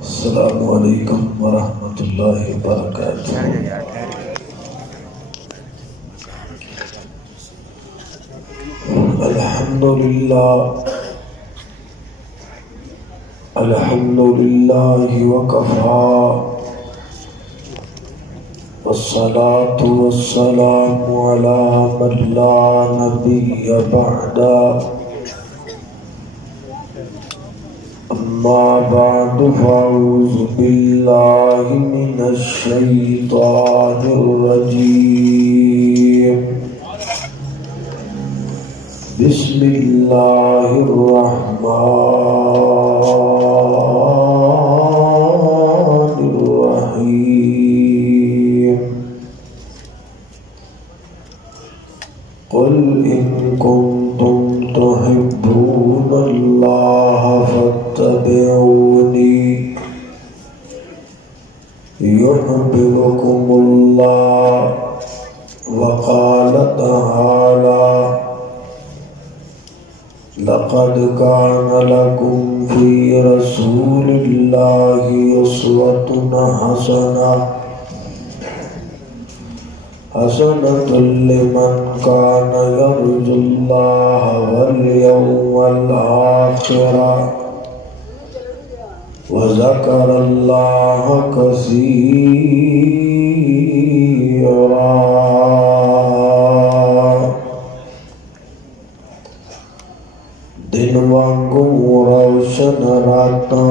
السلام علیکم ورحمۃ اللہ وبرکاتہ۔ الحمد للہ وکفا والصلاة والسلام علی من لا نبی بعدا، اما بعد فاعوذ باللہ من الشیطان الرجیم، بسم اللہ الرحمن الرحیم۔ قل ان کنتم تحبون اللہ فاتبعونی یحببکم اللہ، وقال تعالی لقد كان لكم في رسول الله أسوة حسنة لمن كان يرجو الله واليوم الآخر وذكر الله كثيرا۔ دن وانگو روشن راتاں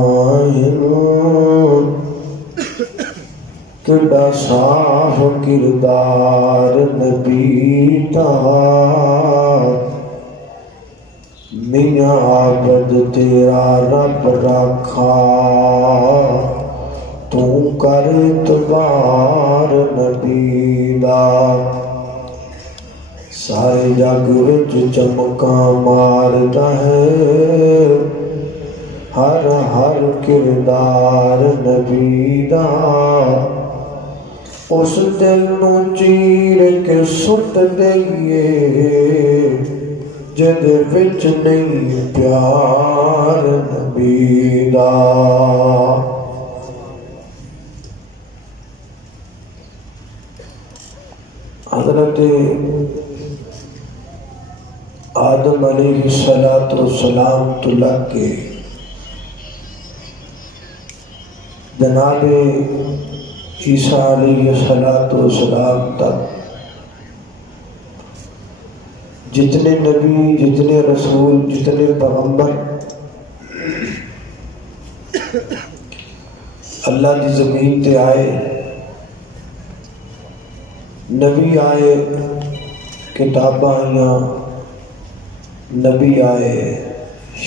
کڈا صاف کردار نبی دا، میاں عابد تیرا رب رکھا، تو کر اعتبار نبی دا، سارے جگ وچ چمکاں ماردا ہے، ہر ہر کردار نبی دا، اس دل نو چیر کے سٹ دئیے جد وچ نہیں پیار نبی دا۔ حضرت آدم علیہ السلام تو لگ کے جناب عیسیٰ علیہ السلام تک جتنے نبی، جتنے رسول، جتنے پیغمبر اللہ کی زمین تے آئے، نبی آئے، کتاباں آئیاں، نبی آئے،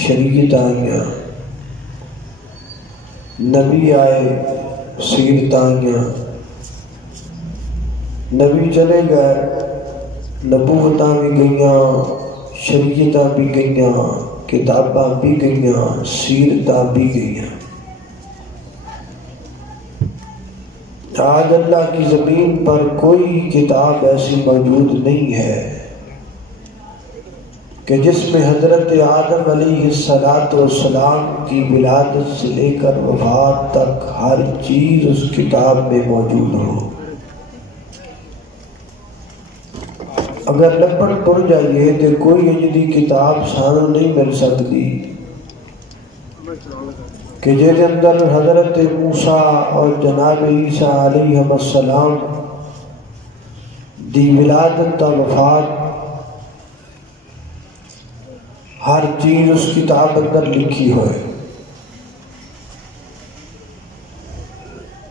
شریعت آئیاں، نبی آئے، سیرت آئیاں، نبی چلے گئے، نبوتاں بھی گئیاں، شریعتاں بھی گئیاں، کتاباں بھی گئیاں، سیرتاں بھی گئیاں۔ آج اللہ کی زمین پر کوئی کتاب ایسی موجود نہیں ہے کہ جس میں حضرت آدم علیہ السلام کی ولادت سے لے کر وفات تک ہر چیز اس کتاب میں موجود ہو۔ اگر لپڑ پڑ جائیے تو کوئی اجدی کتاب سانو نہیں مل سکتی کہ جس اندر حضرت موسیٰ اور جناب عیسیٰ علیہ السلام دی ولادت تا وفات ہر چیز اس کتاب اندر لکھی ہوئے۔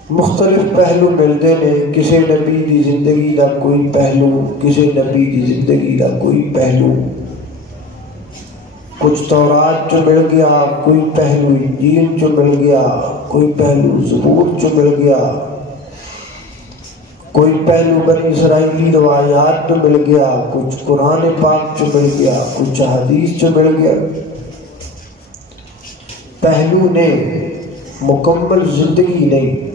مختلف پہلو ملتے ہیں، کسی نبی دی زندگی دا کوئی پہلو، کسی نبی دی زندگی دا کوئی پہلو، کچھ تورات چو مل گیا، کوئی پہلو انجیل چو مل گیا، کوئی پہلو زبور چو مل گیا، کوئی پہلو بنی اسرائیلی روایات چو مل گیا، کچھ قرآن پاک چو مل گیا، کچھ حدیث چو مل گیا۔ پہلو نے مکمل زندگی نہیں،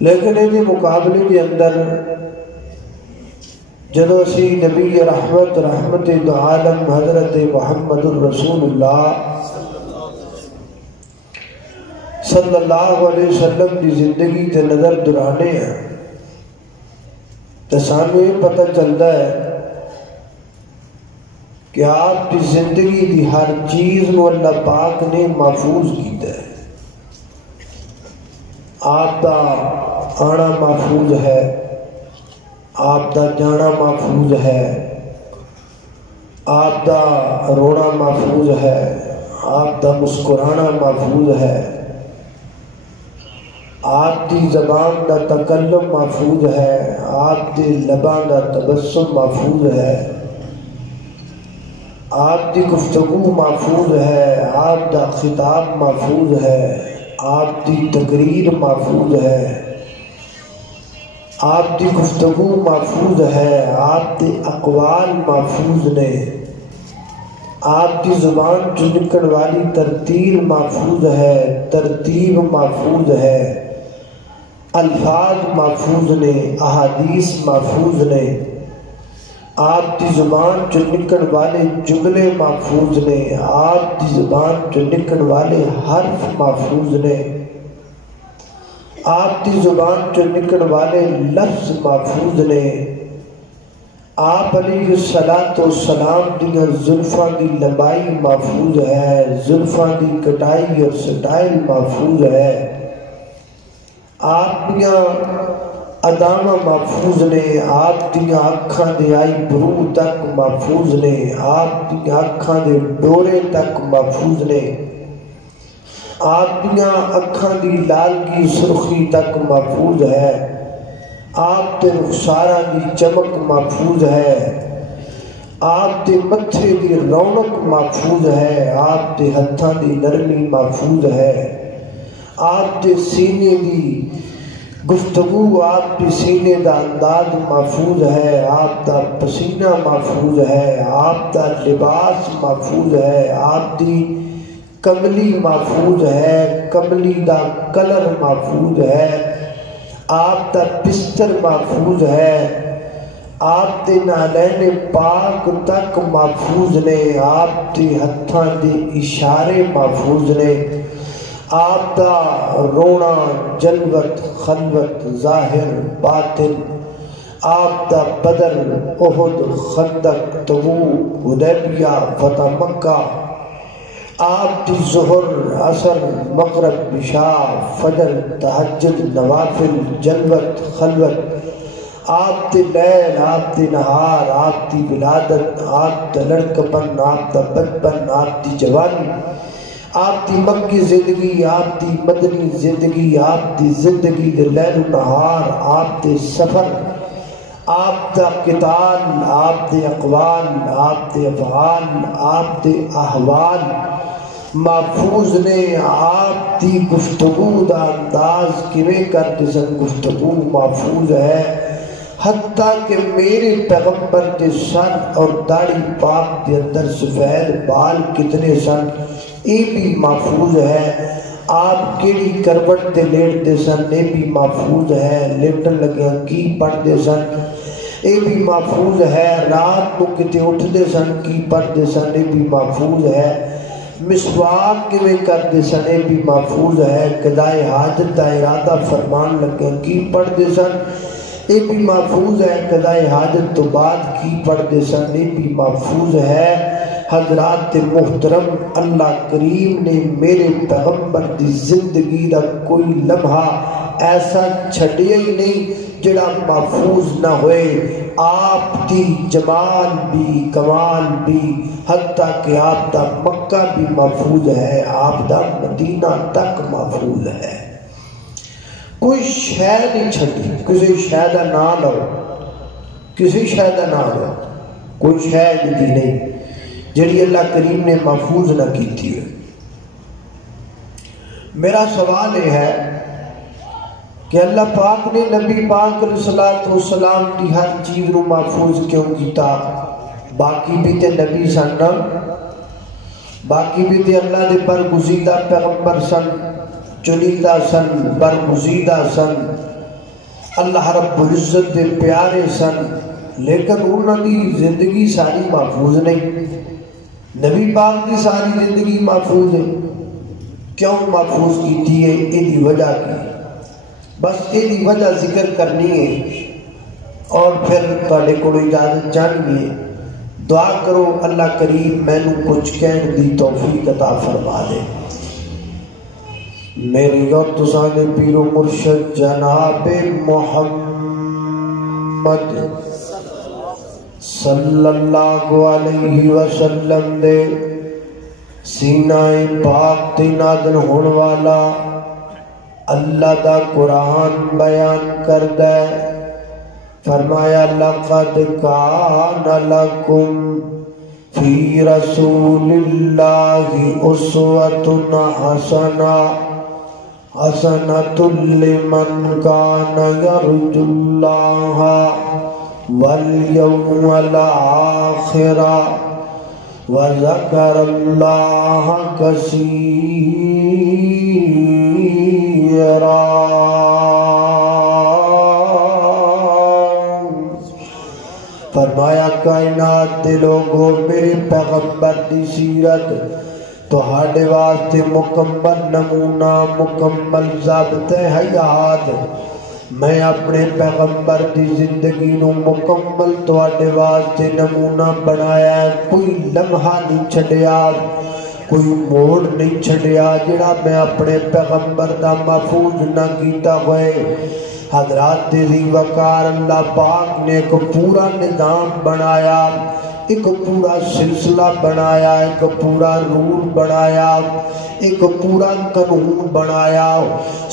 لیکن ان مقابلے کے اندر جدو اسی نبی رحمت دو عالم حضرت محمد الرسول اللہ صلی اللہ علیہ وسلم کی زندگی تے نظر درانے ہیں تو سانو یہ پتہ چلتا ہے کہ آپ کی زندگی کی ہر چیز نو اللہ پاک نے محفوظ کیتا ہے. آپ دا آنا محفوظ ہے، آپ دا جانا محفوظ ہے، آپ دا رونا محفوظ ہے، آپ دا مسکرانا محفوظ ہے، آپ دی زبان دا تکلم محفوظ ہے، آپ دی لبان دا تبسم محفوظ ہے، آپ دی گفتگو محفوظ ہے، آپ دا خطاب محفوظ ہے، آپ دی تقریر محفوظ ہے، آپ دی گفتگو محفوظ ہے، آپ دی اقوال محفوظ نے، آپ کی زبان جو نکل والی ترتیب محفوظ ہے، ترتیب محفوظ ہے، الفاظ محفوظ نے، احادیث محفوظ نے، آپ کی زبان جو نکل والے جملے محفوظ نے، آپ کی زبان جو نکل والے حرف محفوظ نے، آپ کی زبان جو نکل والے لفظ محفوظ نے، آپ علیہ السلام دیاں زلفاں دی لمبائی محفوظ ہے، زلفاں دی کٹائی اور سٹائل محفوظ ہے، آپ دیاں ادامہ محفوظ نے، آپ دیاں اکھاں دے آئی برو تک محفوظ نے، آپ دیاں اکھاں دے ڈورے تک محفوظ نے، آپ دیاں اکھاں دی لالگی سرخی تک محفوظ ہے، آپ دے رخساراں دی چمک محفوظ ہے، آپ دے متھے دی رونق محفوظ ہے، آپ دے ہتھاں دی نرمی محفوظ ہے، آپ دے سینے دی گفتگو، آپ کے سینے دا انداز محفوظ ہے، آپ دا پسینہ محفوظ ہے، آپ دا لباس محفوظ ہے، آپ دی کملی محفوظ ہے، کملی دا کلر محفوظ ہے، آپ دا بستر محفوظ ہے، آپ دے نالین پاک تک محفوظ نے، آپ دے ہتھاں دے اشارے محفوظ نے، آپ دا رونا جلوت خلوت ظاہر باطن، آپ دا بدر احد خندق تبوک حدیبیہ فتح مکہ، آپ دی ظہر عصر مغرب عشاء فجر تہجد نوافل جلوت خلوت، آپ دی لیل آپ دی نہار، آپ دی ولادت، آپ دا لڑکپن، آپ دا بچپن، آپ دی جوانی، آپ دی مکی زندگی، آپ دی مدنی زندگی، آپ دی زندگی دے لیل و نہار، آپ دے سفر، آپ دا قتال، آپ دے اقوال، آپ دے افعال، آپ دے احوال محفوظ نے، آپ دی گفتگو دا انداز کیویں کرتے سن گفتگو محفوظ ہے، حتیٰ کہ میرے پیغمبر دے سن اور داڑھی پاک دے اندر سفید بال کتنے سن یہ بھی محفوظ ہے، آپ کیڑی کروٹ تے لیٹتے سن یہ بھی محفوظ ہے، لیٹن لگیا کی پڑھتے سن یہ بھی محفوظ ہے، رات کو کتے اٹھتے سن کی پڑھتے سن یہ بھی محفوظ ہے، مسواک کیویں کرتے سن یہ بھی محفوظ ہے، قضائے حاجت دا ارادہ فرمان لگے کی پڑھتے سن یہ بھی محفوظ ہے، قضائے حاجت تو بعد کی پڑھتے سن یہ بھی محفوظ ہے۔ حضرات محترم، اللہ کریم نے میرے پیغمبر دی زندگی دا کوئی لمحہ ایسا چھڑیا ہی نہیں جڑا محفوظ نہ ہوئے، آپ دی جمال بھی کمال بھی، حتیٰ کہ آپ دا مکہ بھی محفوظ ہے، آپ دا مدینہ تک محفوظ ہے، کوئی شے نہیں چھڑی، کسی شے دا نام لو، کسی شے دا نام لو، کوئی شے دی نہیں جڑی اللہ کریم نے محفوظ نہ کیتی ہے۔ میرا سوال یہ ہے کہ اللہ پاک نے نبی پاک علیہ السلام کی ہر چیز نو محفوظ کیوں کیتا؟ باقی بھی تے نبی سن، باقی بھی تے اللہ دے برگزیدہ پیغمبر سن، چنیدہ سن، برگزیدہ سن، اللہ رب العزت دے پیارے سن، لیکن انہوں دی زندگی ساری محفوظ نہیں. نبی پاک دی ساری زندگی محفوظ ہے. کیوں محفوظ کی ہے؟ یہ وجہ کی بس یہ وجہ ذکر کرنی ہے اور پھر تھوڑے کو اجازت چاہیے. دعا کرو اللہ کریم مینوں کچھ کہنے دی توفیق عطا فرما دے. میری اور تساں دے پیر و مرشد جناب محمد صلی اللہ علیہ وسلم دے سینہ پاک تے نازل ہون والا اللہ دا قرآن بیان کردہ ہے. فرمایا لقد کان لکم فی رسول اللہ اسوۃ حسنہ حسنۃ لمن کان یرجو اللہ والیوم الآخر وذکر اللہ کثیرا. فرمایا کائنات دے لوگوں میرے پیغمبر دی سیرت تہاڈے واسطے مکمل نمونہ مکمل ضابطہ حیات. میں اپنے پیغمبر دی زندگی نو مکمل تہاڈے واسطے نمونہ بنایا ہے. کوئی لمحہ نہیں چھڈیا کوئی موڑ نہیں چھڈیا جڑا میں اپنے پیغمبر دا محفوظ نہ کیتا ہوئے. حضرات ذی وقار اللہ پاک نے ایک پورا نظام بنایا ایک پورا سلسلہ بنایا ایک پورا رول بنایا ایک پورا قانون بنایا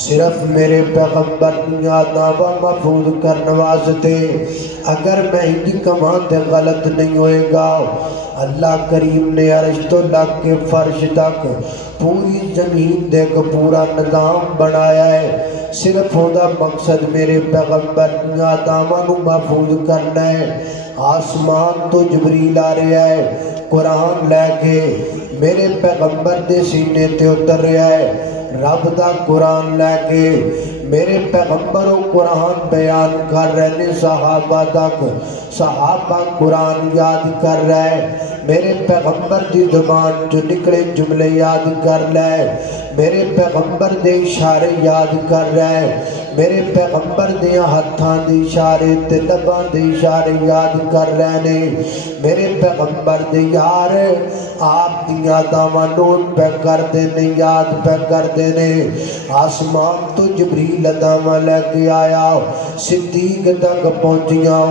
صرف میرے پیغمبر کی آدابہ محفوظ کرنے واسطے. اگر میں ہی کمان تے غلط نہیں ہوئے گا اللہ کریم نے عرش تو لگ کے فرش تک پوری زمین دے ایک پورا نظام بنایا ہے. صرف ہودا مقصد میرے پیغمبر کی آدابہ نو محفوظ کرنا ہے. آسمان تو جبریل آ رہا ہے قرآن لے کے میرے پیغمبر دے سینے تے اتر رہا ہے. رب دا قرآن لے کے میرے پیغمبر و قرآن بیان کر رہے نے صحابہ تک صحابہ قرآن یاد کر رہے میرے پیغمبر دی زبان جو نکلے جملے یاد کر لے میرے پیغمبر دے اشارے یاد کر رہے میرے پیغمبر دے ہتھاں دے اشارے تے لباں دے اشارے یاد کر رہے نے میرے پیغمبر دے یار آپ دی یاداں نوٹ پہ کر دے نے یاد پہ کر دے نے. آسمان تو جبریل ادامہ لے کے آیا صدیق تک پہنچیاں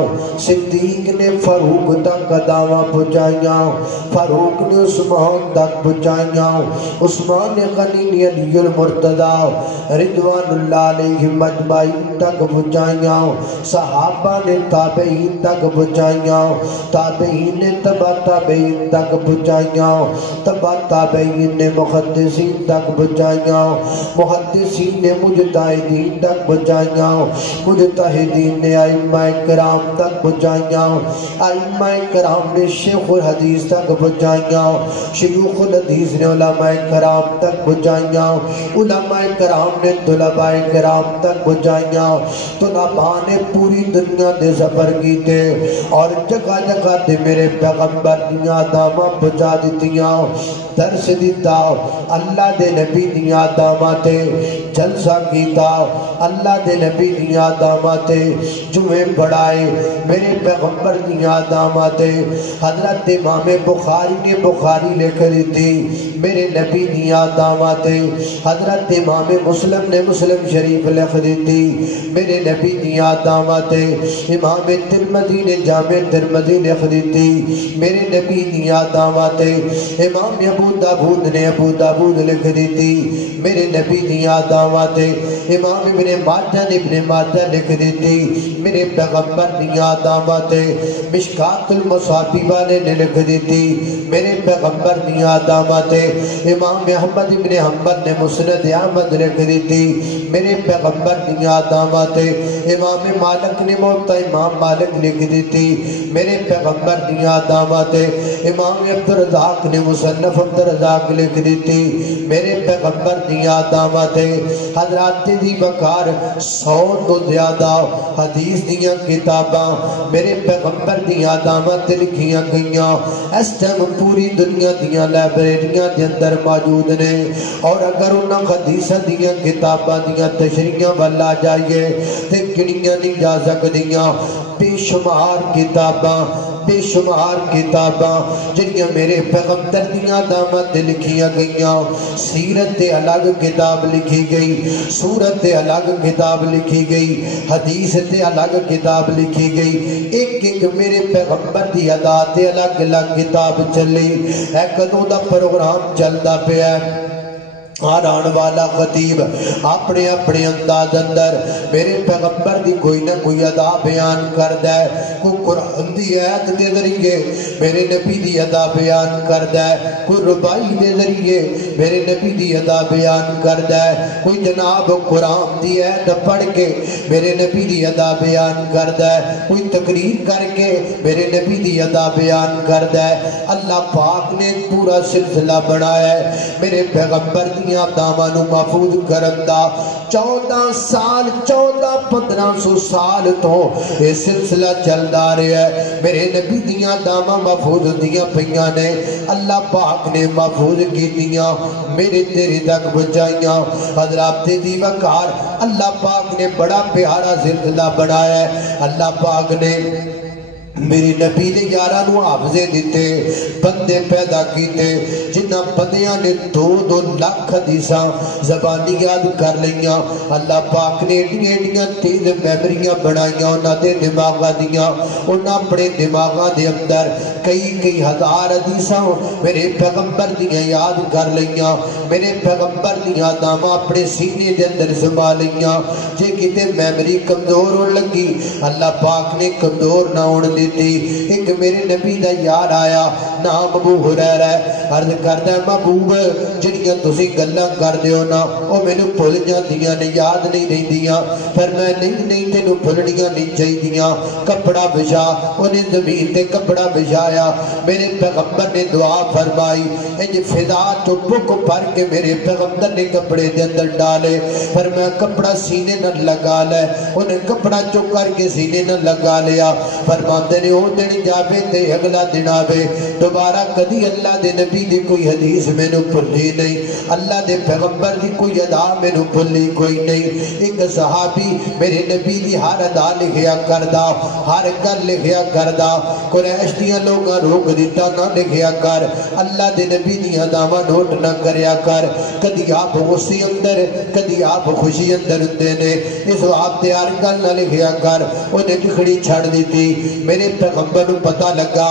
صدیق نے فاروق تک ادامہ پہنچائیاں فاروق نے عثمان تک پہنچائیاں عثمان غنی نے علی المرتضی رضوان اللہ علیہ مجمعین تک پہنچائیاں صحابہ نے تابعین تک پہنچائیاں تابعین نے تبع تابعین تک پہنچائیاں تبع تابعین نے محدثین تک پہنچائیاں محدثین نے مجتہدین تک پہنچائیاں مجتہدین نے ائمہ کرام تک پہنچائیاں ائمہ کرام نے شیخ الحدیث تک پہنچائیاں شیوخ الحدیث نے علماء کرام تک پہنچائیاں علماء کرام نے طلباء کرام تک پہنچائیاں طلباء نے پوری دنیا دے سفر کیتے اور جگہ جگہ دے میرے پیغمبر دیا دامہ پہنچا دیتیاں درس دیتا اللہ دے نبی دیا داماتے جلسہ کیتا اللہ دے نبی دیا داماتے جمعے بڑھائے میرے پیغمبر دیا داماتے حضرت امام بخاری نے بخاری لکھ دیتی میرے نبی دیا داماتے حضرت امام مسلم نے مسلم شریف لکھ دیتی میرے نبی دیا داماتے امام ترمذی نے جامع ترمذی لکھ دیتی میرے نبی دیا داماتے امام ابو داود نے ابو داود لکھ دیتی میرے نبی دیا داماتے امام ابن ماجہ لکھ دیتی میرے پیغمبر دیا داماتے مشکات المصابی والے نے لکھ دیتی میرے پیغمبر دیا داماتے امام احمد ابن حنبل نے مسند احمد لکھ دیتی میرے پیغمبر دیا داماتے امام مالک نے موتا امام مالک لکھ دیتی میرے پیغمبر دیا داماتے امام عبدالرزاق نے مصنف عبدالرزاق لکھ دیتی میرے پیغمبر دیا داماتے حضرات دی وقار 100 تو زیادہ حدیث دیاں کتاباں میرے پیغمبر دیاں دامت لکھیاں گئیاں اس ٹائم پوری دنیا دیاں لائبریریاں دے اندر موجود نے اور اگر انہاں حدیثاں دیاں کتاباں دیاں تشریحاں والا جائیے تے گنیاں نہیں جا سکدیاں بے شمار کتاباں جنیاں میرے پیغمبر دیاں دامت لکھیاں گئیاں سیرت تے الگ کتاب لکھی گئی سورت تے الگ کتاب لکھی گئی حدیث تے الگ کتاب لکھی گئی ایک میرے پیغمبر دی ادا تے الگ الگ کتاب چلی ایک دو دا پروگرام چلدا پیا ہے ہر آن والا خطیب اپنے اپنے انداز اندر میرے پیغمبر دی کوئی نہ کوئی ادا بیان کردا ہے کوئی قرآن دی آیت دے ذریعے میرے نبی دی ادا بیان کردا ہے کوئی ربائی دے ذریعے میرے نبی دی ادا بیان کردا ہے کوئی جناب قرآن دی آیت پڑھ کے میرے نبی دی ادا بیان کردا ہے کوئی تقریر کر کے میرے نبی دی ادا بیان کردا ہے اللہ پاک نے پورا سلسلہ بنایا ہے میرے پیغمبر دی دامانو محفوظ کرندہ 14 سال 1500 سال تو یہ سلسلہ چلدا رہا ہے میرے نبی دیاں داما محفوظ دیاں پہیاں نے اللہ پاک نے محفوظ کی دیاں میرے تیرے تک بچائیاں حضرات دی وقار اللہ پاک نے بڑا پیارا سلسلہ بنایا ہے اللہ پاک نے میری نبی نے یارانو حافظے دیتے بندے پیدا کیتے جنہ بندیاں نے 2 لاکھ حدیثاں زبانی یاد کر لیاں اللہ پاک نے ایڈیاں تیز میمریاں بنائیاں انہاں دے دماغاں دیاں انہاں اپنے دماغاں دے اندر کئی ہزار حدیثاں میرے پیغمبر دیاں یاد کر لیاں میرے پیغمبر دیاں داما اپنے سینے دے اندر سما لیاں جے کتے میمری کمزور ہون لگی اللہ پاک نے کمزور نہ ہون دی ایک میرے نبی دا یار آیا نام ابو ہریرہ ہے عرض کرتا ہے محبوب جنیاں تسی گلاں کر دیو نا او میں نو بھول جاندیاں نے یاد نہیں رہی دیاں پر میں نہیں تینو بھولنیاں نہیں چاہی دیاں کپڑا بچھا انہیں زمین تے کپڑا بچھایا میرے پیغمبر نے دعا فرمائی انج فضا تو بک پر کے میرے پیغمبر نے کپڑے دے اندر ڈالے پر میں کپڑا سینے نہ لگا لے انہیں کپڑا چک کر کے سینے نہ لگا لیا فرماتے نے او دن جاوے تے اگلا دن آوے دوبارہ کدی اللہ دے نبی دی کوئی حدیث میں نو بھلی نہیں اللہ دے پیغمبر دی کوئی ادا میں نو بھلی کوئی نہیں ایک صحابی میرے نبی دی ہر ادا لکھیا کردہ ہر گل لکھیا کردہ قریش دیاں لوگاں روک دیتا نہ لکھیا کر اللہ دے نبی دی اداواں نوٹ نہ کریا کر کدی آپ غصے اندر کدی آپ خوشی اندر دینے اس وقت ہر گل نہ لکھیا کر انہیں لکھڑی چھڑ دیتی میرے پیغمبر کو پتہ لگا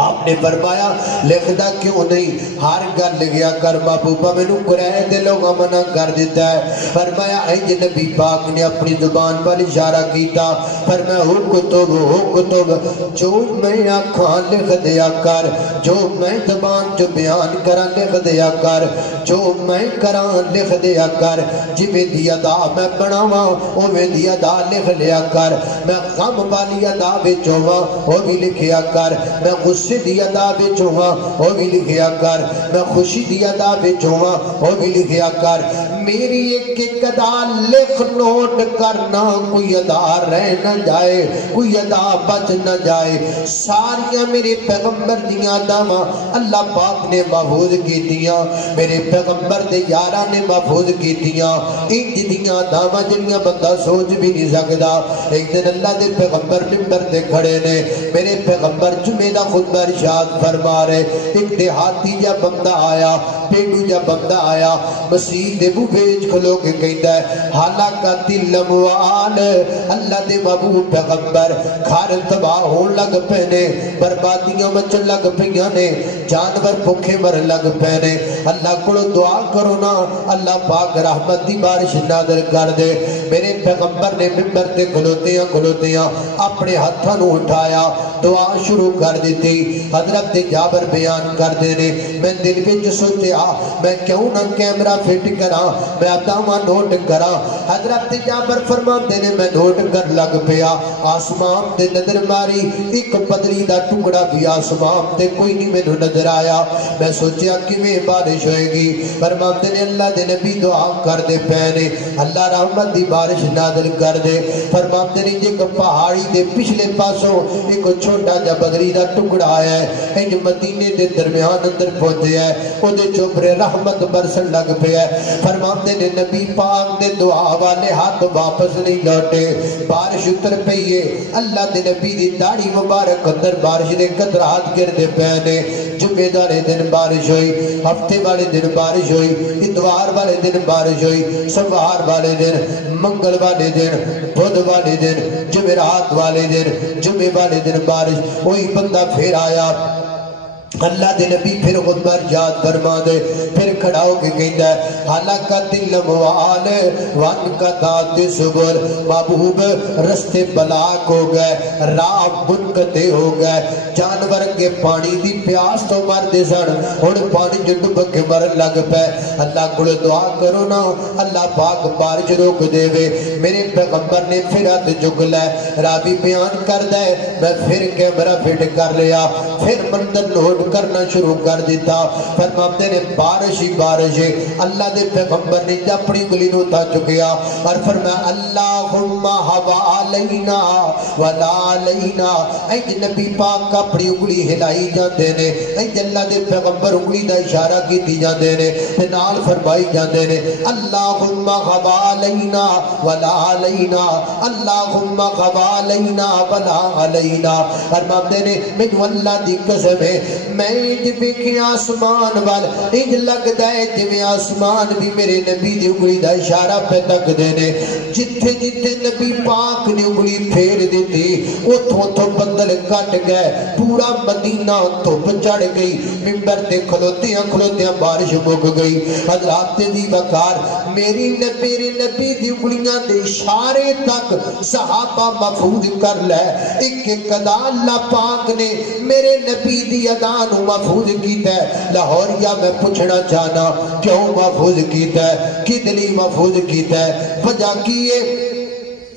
آپ نے فرمایا لکھدا کیوں نہیں ہر گل لکھیا کر محبوبہ میں نو قرآن دے لوگا منع کر دیتا ہے فرمایا اے نبی پاک نے اپنی زبان پر اشارہ کیتا فرمایا ہو کتب جو میں آنکھاں لکھ دیا کر جو میں زبان جو بیان کرا لکھ دیا کر جو میں کران لکھ دیا کر جی میں دی ادا میں بناواں او میں دی ادا لکھ لیا کر میں غم والی ادا بچواں وہ بھی لکھیا کر میں غصے دی ادا بچواں وہ بھی لکھیا کر میں خوشی دی ادا بچواں وہ بھی لکھیا کر میری ایک ادا لکھ نوٹ کرنا کوئی ادا رہ نہ جائے کوئی ادا بچ نہ جائے ساریاں میرے پیغمبر دیاں داواں اللہ پاک نے محفوظ کی دیاں میرے پیغمبر دے یاراں نے محفوظ کی دیاں انج دیاں داواں جنیاں بندہ سوچ بھی نہیں سکدا ایک دن اللہ دے پیغمبر ممبر تے کھڑے نے میرے پیغمبر جمعہ دا خطبہ ارشاد فرما رہے ایک دیہاتی جا بندہ آیا پیڑو جا بندہ آیا مسیح دے بوبیج کھلو کے کہتا ہے حالکہ دل اموال اللہ دے محبوب پیغمبر گھر تباہ ہون لگ پہنے بربادیاں مچن لگ پہیاں نے جانور بھوکے مر لگ پہنے اللہ کو دعا کرو نا اللہ پاک رحمت دی بارش نازل کر دے میرے پیغمبر نے ممبر تے کھلوتیاں اپنے ہاتھوں نو اٹھایا دعا شروع کر دیتی حضرت جابر بیان کر دینے میں دل وچ سوچیا میں کیوں نہ کیمرہ فٹ کراں میں اداواں نوٹ کراں حضرت جابر فرماندے نے میں نوٹ کر لگ پیا آسمان تے نظر ماری ایک پدری دا ٹکڑا بھی آسمان تے کوئی نہیں مینوں نظر آیا میں سوچیا کیویں بارش ہوئے گی فرماندے نے اللہ دے نبی دعا کر دے پینے اللہ رحمت دی بارش نازل کر دے فرماندے نے ایک پہاڑی دے پچھلے پاسوں ایک چھوٹا جا بدری دا ٹکڑا آیا ہے انج مدینے دے درمیان اندر پہنچے ہے او دے چوبرے رحمت برسن لگ پہ ہے فرماندے نے نبی پاک دے دعا والے ہاتھ واپس نہیں لوٹے بارش اتر پئیے اللہ دے نبی دی داڑھی مبارک اندر بارش دے قطرات گردے پہنے جمعے والے دن بارش ہوئی ہفتے والے دن بارش ہوئی اتوار والے دن بارش ہوئی سوار والے دن منگل والے دن بدھ والے دن جمعرات والے دن جمعے والے دن بارش وہی بندہ پھر آیا اللہ دے نبی پھر خطبہ یاد فرما دے پھر کھڑا ہو کے کہتا ہے حلقت الموال وانقطعت السبل محبوب رستے بلاک ہو گئے راہ منقطع ہو گئے جانور کے پانی دی پیاس تو مر دے سن ہن پانی جو ڈب کے مرن لگ پے اللہ کو دعا کرو نا اللہ پاک بارش روک دے وے میرے پیغمبر نے پھر ہاتھ جھک لے راوی بیان کر دے میں پھر کیمرہ فٹ کر لیا پھر منظر نوٹ کرنا شروع کر دیتا فرماتے نے بارش ہی بارش ہے اللہ دے پیغمبر نے اپنی گلی نو تا چکیا اور فرمایا اللہم ہوا علینا ولا علینا اے نبی پاک اپنی انگلی ہلائی جاندے نے اے اللہ دے پیغمبر انگلی دا اشارہ کیتی جاندے نے تے نال فرمائی جاندے نے اللہم ہوا علینا ولا علینا اللہم ہوا علینا ولا علینا فرماتے نے مینوں اللہ دی قسم ہے میں جب کہ آسمان وال انج لگدا ہے جویں آسمان بھی میرے نبی دی انگلی دا اشارہ پہ تک دینے جتھے جتھے نبی پاک نے انگلی پھیر دیتی اتھوں تو بدل کٹ گئے پورا مدینہ دھوپ چڑھ گئی ممبر تے کھلوتیاں بارش مک گئی حضرات دی وقار میرے نبی دی انگلیاں دے اشارے تک صحابہ محفوظ کر لے ایک ایک ادا اللہ پاک نے میرے نبی دی ادا نو محفوظ کیتا ہے لاہوریا میں پوچھنا چاہنا کیوں محفوظ کیتا ہے کدلی محفوظ کیتا ہے وجہ کیے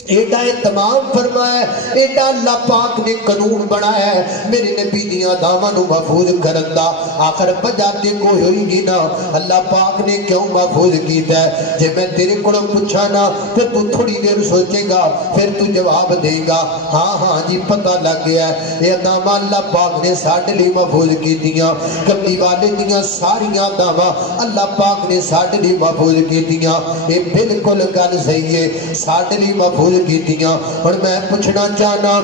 ایڈا تمام فرمایا ہے ایڈا اللہ پاک نے قانون بنایا ہے میرے نبی دیاں داماں نو محفوظ کرن دا آخر بجاتے کوئی ہوئی گی نا اللہ پاک نے کیوں محفوظ کیتا ہے جے میں تیرے کو پوچھا نا پھر تو تھوڑی دیر سوچے گا پھر تو جواب دے گا ہاں جی پتہ لگ گیا ہے یہ داماں اللہ پاک نے ساڑھے لی محفوظ کی دیاں کملی والے دیاں ساریاں داماں اللہ پاک نے ساڑھے لی محفوظ کی دیاں یہ بالکل گل صحیح ہے ساڑھے لی محفوظ کی دیاں اور میں پوچھنا چاہنا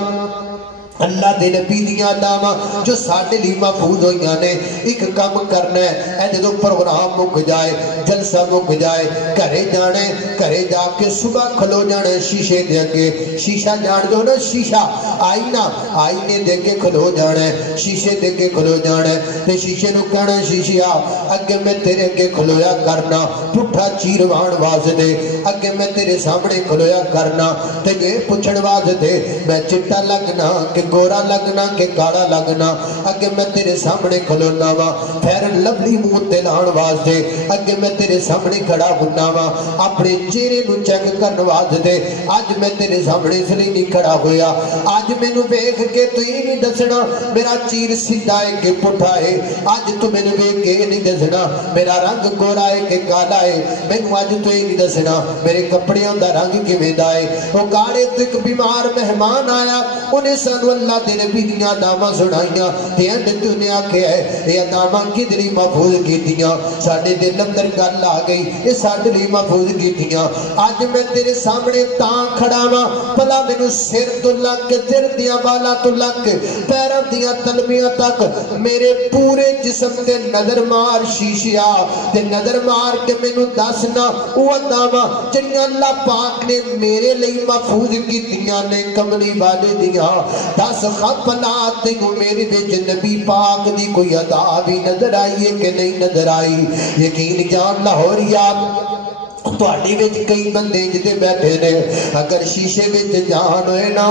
اللہ دے نبی دیاں داما جو ساڑھے لی محفوظ ہوئیاں نے ایک کام کرنا ہے اے جدو پروگرام مک جائے جلسہ مک جائے کرے جا کے صبح کھلو جانے شیشے دے کے شیشہ جان دو نا شیشہ آئینے دے کے کھلو جانے شیشے دے کے کھلو جانے تے شیشے نو کہنا شیشیا اگے میں تیرے کے کھلویا کرنا پٹھا چیروان واسدے اگے میں تیرے سامنے کھلویا کرنا تے یہ پوچھن واسدے میں چٹا لگنا کہ گورا لگنا کہ کاڑا لگنا اگے میں تیرے سامنے کھلونا وا پھر لبلی منہ تے لان واسطے اگے میں تیرے سامنے کھڑا ہونا وا اپنے چہرے نو چیک کرن واسطے اج میں تیرے سامنے اس لیے نہیں کھڑا ہویا اج مینوں ویکھ کے تو ہی نہیں دسنا میرا چیر سیدھا ہے کہ پٹھا ہے اج تو مینوں ویکھ کے نہیں دسنا میرا رنگ گورا ہے کہ کالا ہے مینوں اج تو ہی نہیں دسنا میرے کپڑیاں دا رنگ کیویں دا ہے او کاڑے تے ایک بیمار مہمان آیا انہیں سانو اللہ دے نبی دیاں داماں سنائیاں تے اند دنیا کے ہے یہ داماں کدلی محفوظ کی دیاں ساڑھے دل اندر گل آ گئی یہ ساڑھے لی محفوظ کی دیاں آج میں تیرے سامنے تاں کھڑا وا پلا میں نو سر تو لگ سر دیاں بالا تو لگ پیرہ دیاں تلمیاں تک میرے پورے جسم تے نظر مار شیشیا تے نظر مار کے میں نو دسنا وہ داماں جنیاں اللہ پاک نے میرے لئی محفوظ کی دیاں نے کملی والے دیاں دس خپلات تینوں میرے وچ نبی پاک دی کوئی ادا بھی نظر آئی ہے کہ نہیں نظر آئی یقین جان لاہوریا تواڈی وچ کئی بندے جتے بیٹھے نے اگر شیشے وچ جان ہوئے نا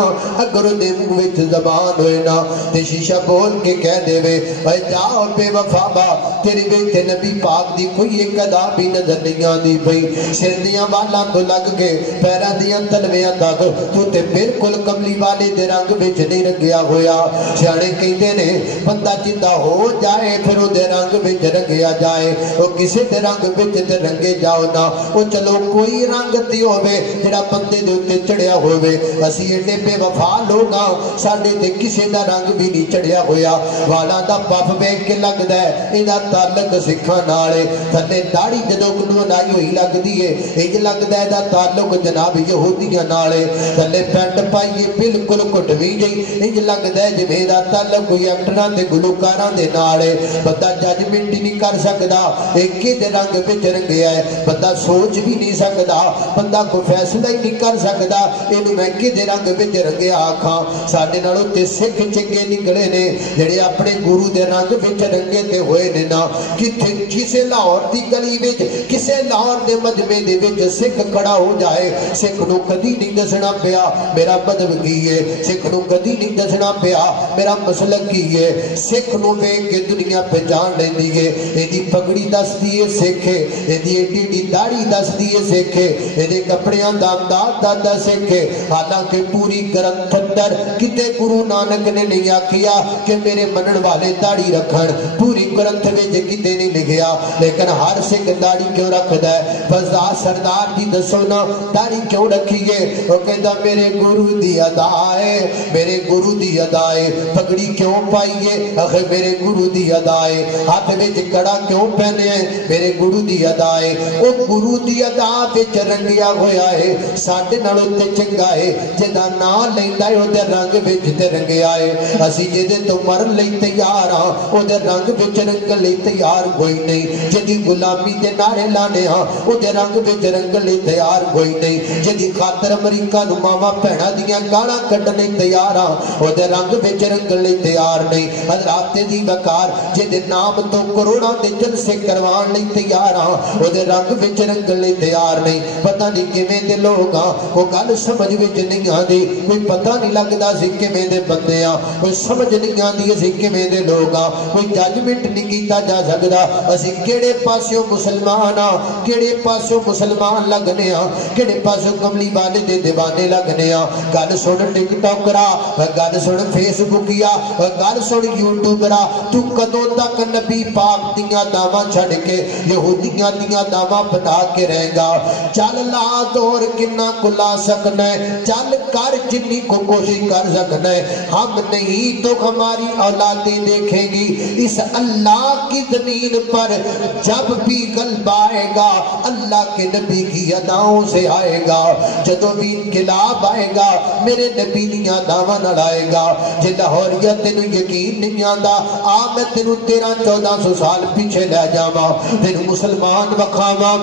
اگر دے منہ وچ زبان ہوئے نا تے شیشہ بول کے کہہ دے وے اے جاؤ بے وفا با تیرے وچ نبی پاک دی کوئی ایک ادا بھی نظر نہیں آندی پئی سر دیاں والاں تو لگ کے پیراں دیاں تلویاں تک تو تے بالکل کملی والے دے رنگ وچ نہیں رنگیا ہویا سیانے کہندے نے بندہ جندا ہو جائے پھر او دے رنگ وچ رنگیا جائے او کسے دے رنگ وچ تے رنگے جاؤ نا چلو کوئی رنگ تی ہوئے جڑا بندے دے اتے چڑھیا ہوئے اسی ایڈے بے وفا لوگاں ساڑھے دے کسے دا رنگ بھی نہیں چڑھیا ہویا والا دا پاپ بیک کے لگ دے ایدہ تعلق سکھا نالے تھلے داڑی جدو کنو نائی ہوئی لگ دیئے ایج لگ دے دا تعلق جناب یہودیاں نالے تھلے پینٹ پائیے بالکل کٹوی گئی ایج لگ دے جمیں دا تعلق کوئی ایکٹران دے گلوکاران دے نالے بندہ ججمنٹ نہیں کر سکدا ایک دے رنگ پہ چرنگ گیا ہے بندہ سوچ بھی نہیں سکدا بندہ کو فیصلہ ہی نہیں کر سکدا اینو میں کدے رنگ وچ رنگیا آکھاں ساڈے نالوں تے سکھ چنگے نکلے نے جڑے اپنے گرو دے رنگ وچ رنگے تے ہوئے نے نا کتے کسے لاہور دی گلی وچ کسے لاہور دے مجمع دے وچ سکھ کھڑا ہو جائے سکھ نو کدی نہیں دسنا پیا میرا مذہب کی ہے سکھ نو کدی نہیں دسنا پیا میرا مسلک کی ہے سکھ نو ویکھ کے دنیا پہچان لیندی ہے ایدی پگڑی دسدی ہے سکھ ایدی ایڈی داڑھی دس دیئے سکھے ایدے کپڑیاں دامداد دادا سکھے حالانکہ پوری گرنتھ اندر کتے گرو نانک نے نہیں آکھیا کہ میرے منن والے داڑھی رکھن پوری گرنتھ وچ کتے نہیں لکھیا لیکن ہر سکھ داڑھی کیوں رکھدا ہے فضا سردار دی دسو نا داڑھی کیوں رکھیے وہ کہندا میرے گرو دی ادا ہے میرے گرو دی ادا ہے پگڑی کیوں پائیے آخر میرے گرو دی ادا ہے ہاتھ وچ کڑا کیوں پہنے ہیں میرے گرو دی ادا ہے او گرو دی ادا تے چرنگیا ہویا ہے ساڈے نالوں تے چنگا ہے جدا نام لیندا ہے او دے رنگ وچ تے رنگیا ہے اسی جدے تو مرن لئی تیار ہاں او دے رنگ وچ رنگن لئی تیار کوئی نہیں جدی غلامی دے نعرے لانے ہاں او دے رنگ وچ رنگن لئی تیار کوئی نہیں جدی خاطر امریکہ نو ماما بہنا دیاں گالاں کڈن لئی تیار ہاں او دے رنگ وچ رنگن لئی تیار نہیں حضرات دی وقار جدے نام تو کروڑاں دے جلسے کروان لئی تیار ہاں او دے رنگ وچ رنگن لئی تیار نہیں پتہ نہیں کیویں دے لوگ ہاں وہ گل سمجھ وچ نہیں آندی کوئی پتہ نہیں لگدا سی کیویں دے بندے ہاں کوئی سمجھ نہیں آندی اسی کیویں دے لوگ ہاں کوئی ججمنٹ نہیں کیتا جا سکدا اسی کیڑے پاسوں مسلمان ہاں کیڑے پاسوں مسلمان لگنے ہاں کیڑے پاسوں کملی والے دے دیوانے لگنے ہاں گل سن ٹک ٹاکرا گل سن فیس بکیا گل سن یوٹیوبرا تو کدوں تک نبی پاک دیاں داواں چھڈ کے یہودیاں دیاں داواں بنا کے رہے گا چل لا دور کنا کو لا سکنا ہے چل کر جنی کو کوشش کر سکنا ہے ہم نہیں تو ہماری اولادیں دیکھیں گی اس اللہ کی زمین پر جب بھی غلبہ آئے گا اللہ کے نبی کی اداؤں سے آئے گا جدو بھی انقلاب آئے گا میرے نبی دیاں داواں نہ لائے گا جے لاہوریت تینوں یقین نہیں آندا آ میں تینوں 1300-1400 سال پیچھے لے جاواں تینوں مسلمان وکھاواں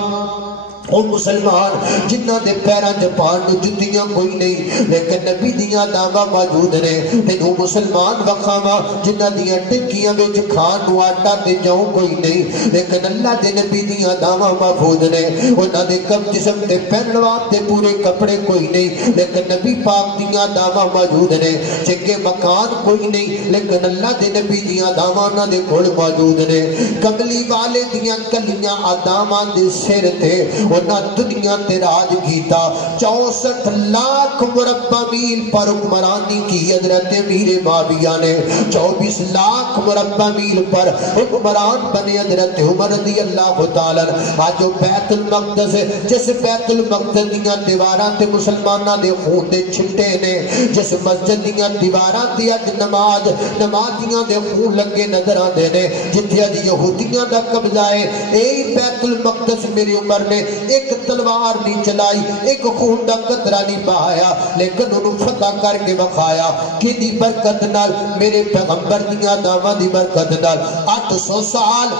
او مسلمان جنہ دے پیران جپان نو جتیاں کوئی نہیں لیکن نبی دیاں داواں موجود نے تینوں مسلمان وکھاواں جنہ دیاں ٹکیاں وچ کھان نو آٹا تے جاؤں کوئی نہیں لیکن اللہ دے نبی دیاں داواں محفوظ نے انہاں دے کم جسم تے پہنن واسطے پورے کپڑے کوئی نہیں لیکن نبی پاک دیاں داواں موجود نے چنگے مکان کوئی نہیں لیکن اللہ دے نبی دیاں داواں انہاں دے کول موجود نے کملی والے دیاں کلیاں آداماں دے سر تے انہاں دنیا تے راج کیتا 64 لاکھ مربع میل پر حکمرانی کی حضرت امیر معاویہ نے 24 لاکھ مربع میل پر حکمران بنے حضرت عمر رضی اللہ تعالی آج بیت المقدس جس بیت المقدس دیاں دیواراں تے مسلماناں دے خون دے چھٹے نے جس مسجد دیاں دیواراں تے اج نمازیاں دے خون لگے نظر آندے نے جتھے اج یہودیاں دا قبضہ ہے اے بیت المقدس میری عمر نے ایک تلوار نہیں چلائی ایک خون دا قطرہ نہیں بہایا لیکن انہوں فتح کر کے بخایا کہ دی برکت نال میرے پیغمبر دیاں داواں دی برکت نال 800 سال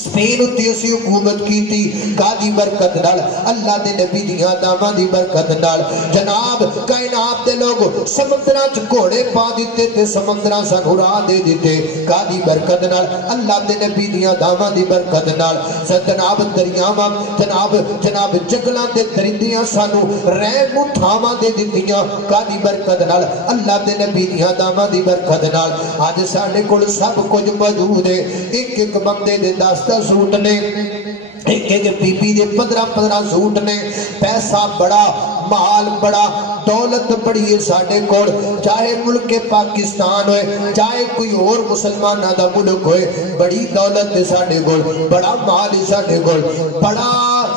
سپین اُتے اسی حکومت کی تھی کادی برکت نال اللہ دے نبی دیاں داماں دی برکت نال جناب کائنات دے لوگ سمندراں چ گھوڑے پا دیتے تے سمندراں سن اڑا دے دیتے کادی برکت نال اللہ دے نبی دیاں داماں دی برکت نال جناب دریاواں جناب جنگلاں تے درندیاں سانو رہن نوں تھاواں دے دتیاں کادی برکت نال اللہ دے نبی دیاں داماں دی برکت نال اج ساڈے کول سب کچھ موجود ہے ایک ایک بندے دے 10 سوٹ نے ایک ایک بی بی دے 15 سوٹ نے پیسہ بڑا مال بڑا دولت بڑی ہے ساڈے کول چاہے ملک پاکستان ہوئے چاہے کوئی اور مسلمانہ دا ملک ہوئے بڑی دولت ہے ساڈے کول بڑا مال ہے ساڈے کول بڑا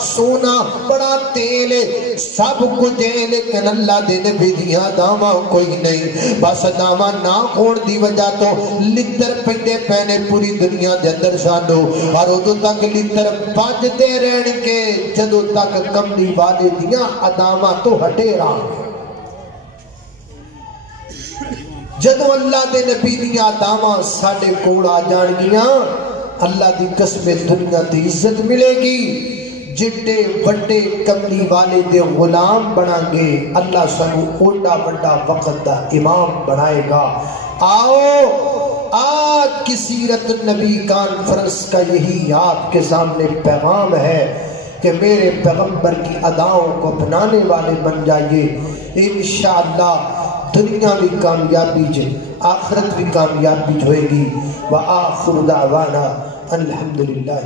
سونا بڑا تیل ہے سب کچھ ہے لیکن اللہ دے نبی دیاں داماں کوئی نہیں بس داماں نہ کھوڑ دی وجہ تو لتر پیندے پینے پوری دنیا دے اندر سانو اور ادو تک لتر بج دے رہن کے جدو تک کملی والے دیاں اداماں تو ہٹے رہا جدو اللہ دے نبی دیاں داماں ساڑے کوڑا جان گیاں اللہ دی قسم دنیا دی عزت ملے گی جٹے وڈے کملی والے دے غلام بنا گے اللہ سنو اوڈا وڈا وقت دا امام بنائے گا آؤ آج کی سیرت النبی کانفرنس کا یہی آپ کے سامنے پیغام ہے کہ میرے پیغمبر کی اداؤں کو اپنانے والے بن جائیے انشاءاللہ دنیا بھی کامیابی جے آخرت بھی کامیابی ہوئے گی وآخر دعوانا الحمدللہ